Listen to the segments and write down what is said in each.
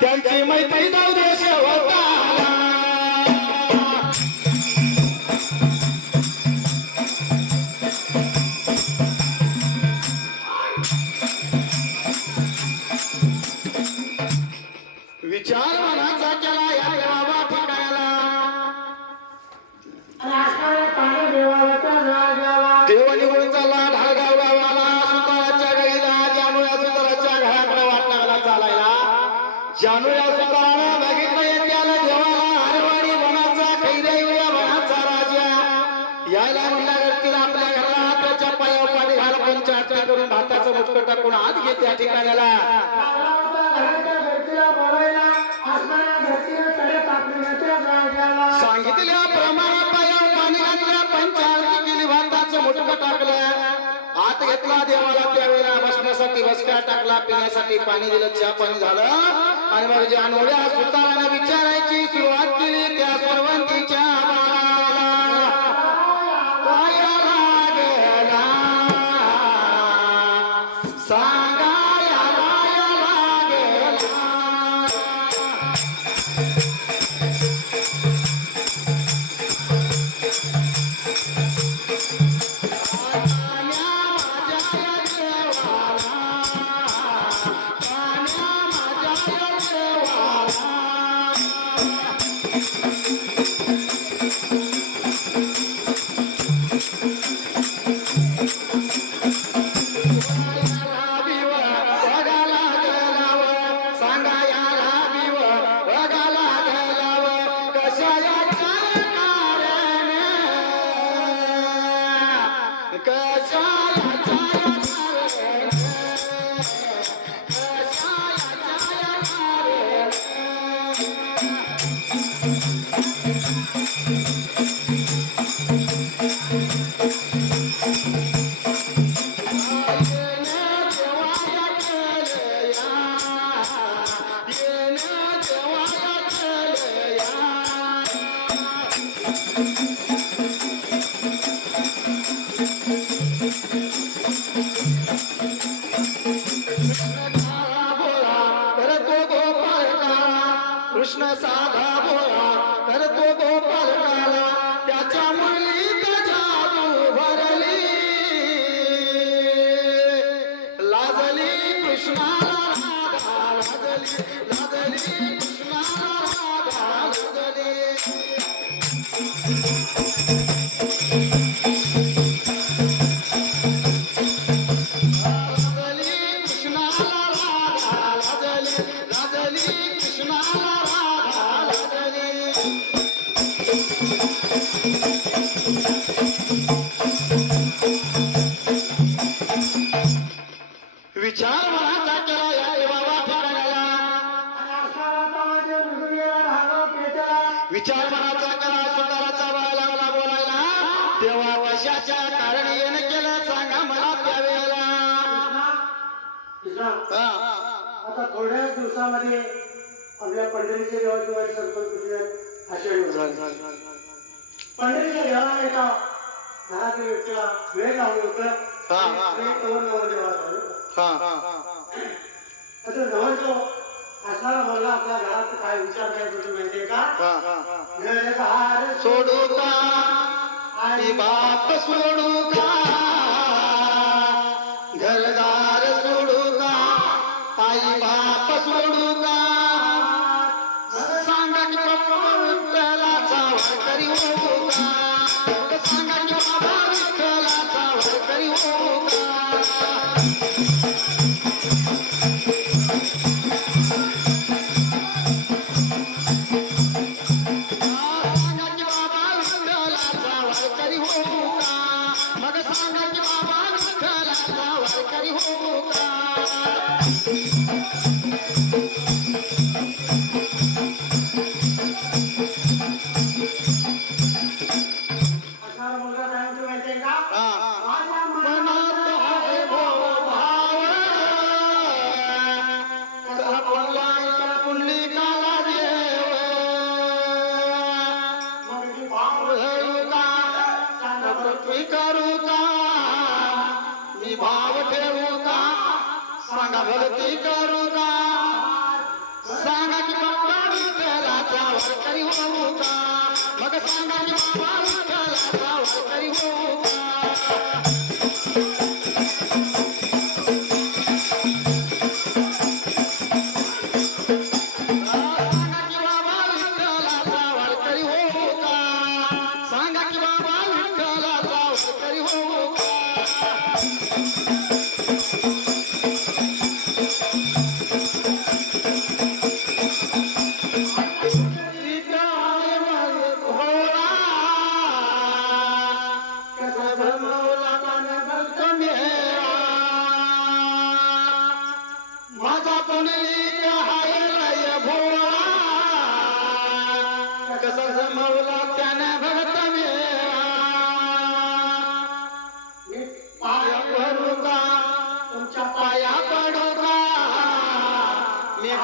त्यांची मैत्री जाऊ दे. जानूया सुतारानं बघितलं येत्याला देवाला हरवाडी वनाचा खैरेया वनाचा राजा. यायला म्हणला व्यक्तीला आपल्या घराला त्याच्या पायावर पाणी घाल पंचायत करून भाताचं मुटकं टाकून आत घेते त्या ठिकाणाला सांगितल्याप्रमाणे पायावर पाणी घातल्या पंचायत केली भाताचं मुटकं टाकलं. आत घेतला देवाला त्यावेळेला बसण्यासाठी बसका टाकला पिण्यासाठी पाणी दिलं चहा पाणी झालं. आणि मग जे अनोळ्या सुताराने विचारायची सुरुवात केली. त्या सर्वांची विचार मनाचा केला सुंदराचा बाळा लागला बोलायला तेव्हा कशाच्या कारण येणं केलं सांगा मला त्यावेळेला हा. आता थोड्याच दिवसामध्ये आपल्या पंढरीच्या देवाची वारी संकल्प आषाढी. पंढरीच्या देवाला एका घरातील व्यक्तीला वेळ लावलं होतं हा, हा. ते नवरदेवाला झालं. हा, आता नवरदेव असणारा मुलगा आपल्या घरात काय विचार काय करतो माहितीये का. घरदार सोडू का? आई बाप सोडू का? घरदार सोडू का? आई बाप सोडू का? सांगा की बाबा विठ्ठलाचा वारकरी होऊ का? सांगा की बाबा विठ्ठलाचा वारकरी होऊ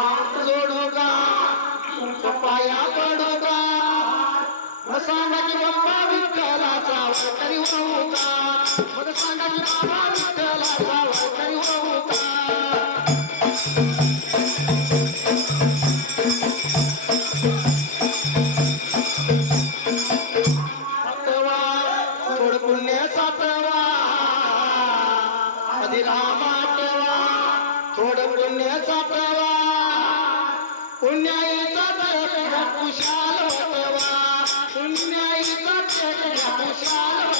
हात जोडो का तुमचा पाया पडो मग सांगा की बाबा विठ्ठलाचा तरी होता. मग सांगा की बाबा विठ्ठलाचा तरी होता. थोड पुण्य सातवा. पुण्याईचा टेक घ्या कुशाल होतवा. पुण्याईचा टेक घ्या कुशाल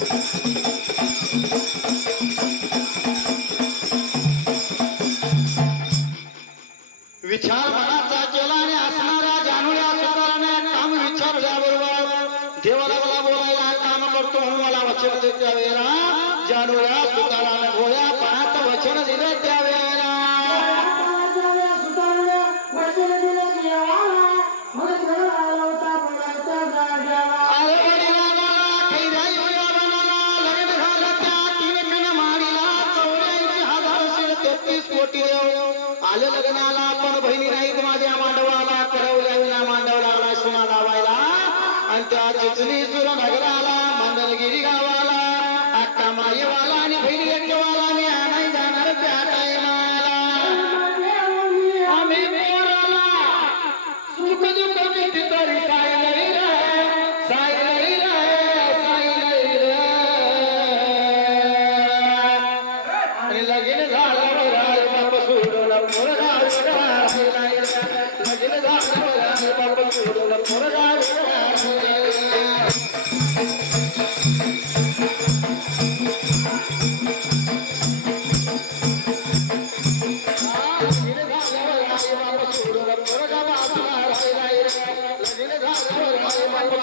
चिखली सुर नगराला मंदलगिरी गावाला अक्का माईवाला आणि बहिणी गटवाला मी आणाय जाणार त्या टायमाला. आम्ही पोराला सुख दुःख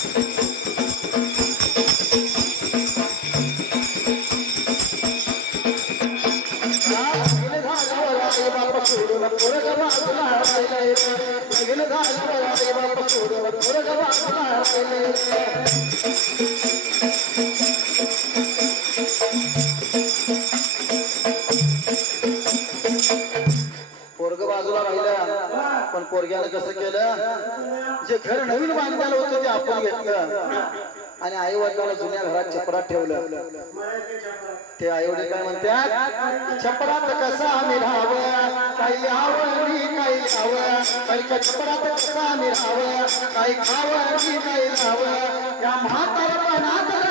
Thank you. पाहिलं. पण पोरग्यानं कसं केलं? जे घर नवीन बांधलेलं होतं ते आपण घेतलं. आणि आई वडिलांना जुन्या घरात छपरात ठेवलं. ते आई वडील काय म्हणतात? छपरात कसा आम्ही राहावं? काही यावं काही खावं काही छपरात कसा आम्ही राहावं? काही खावं काही खावं. या म्हातारपणात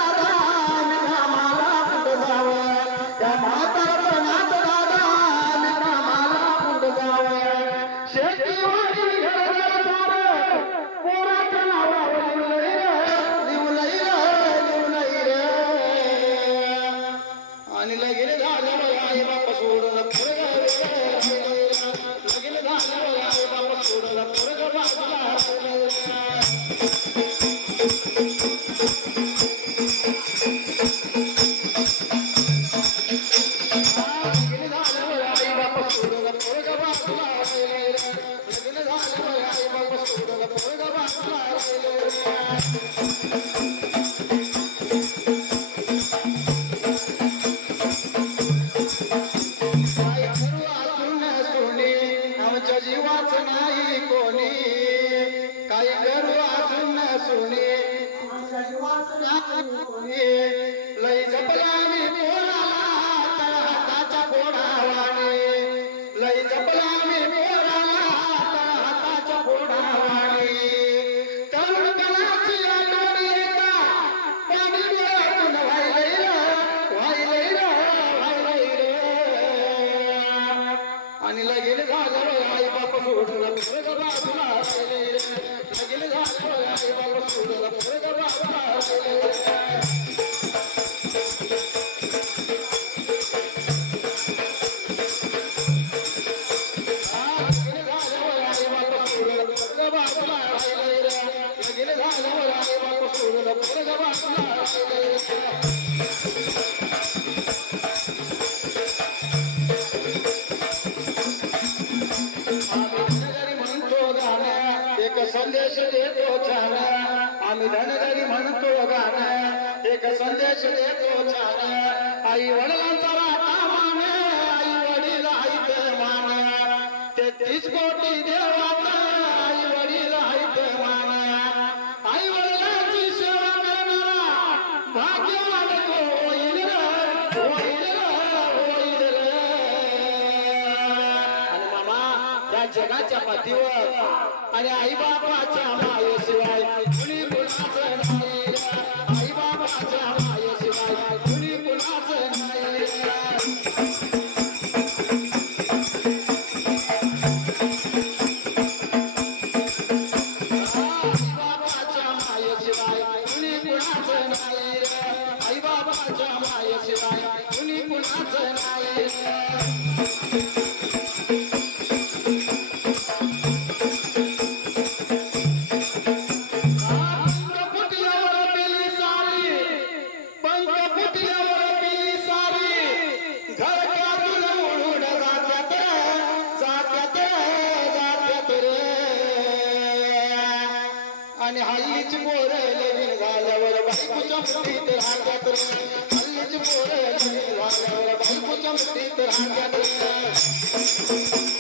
आम्ही धनगरी म्हणतो गाणं. एक संदेश देतो छान. आई वडिलांचा राहता मान. आई वडील आहेत मान. तेहतीस कोटी देवात. आई वडील आहेत मान. आई वडिलांची सेवा करणारा भाग्यवान होईल होईल होईल आणि मामा या जगाच्या पाठीवर आणि आई बाबाच्या मायेशिवाय Thank you.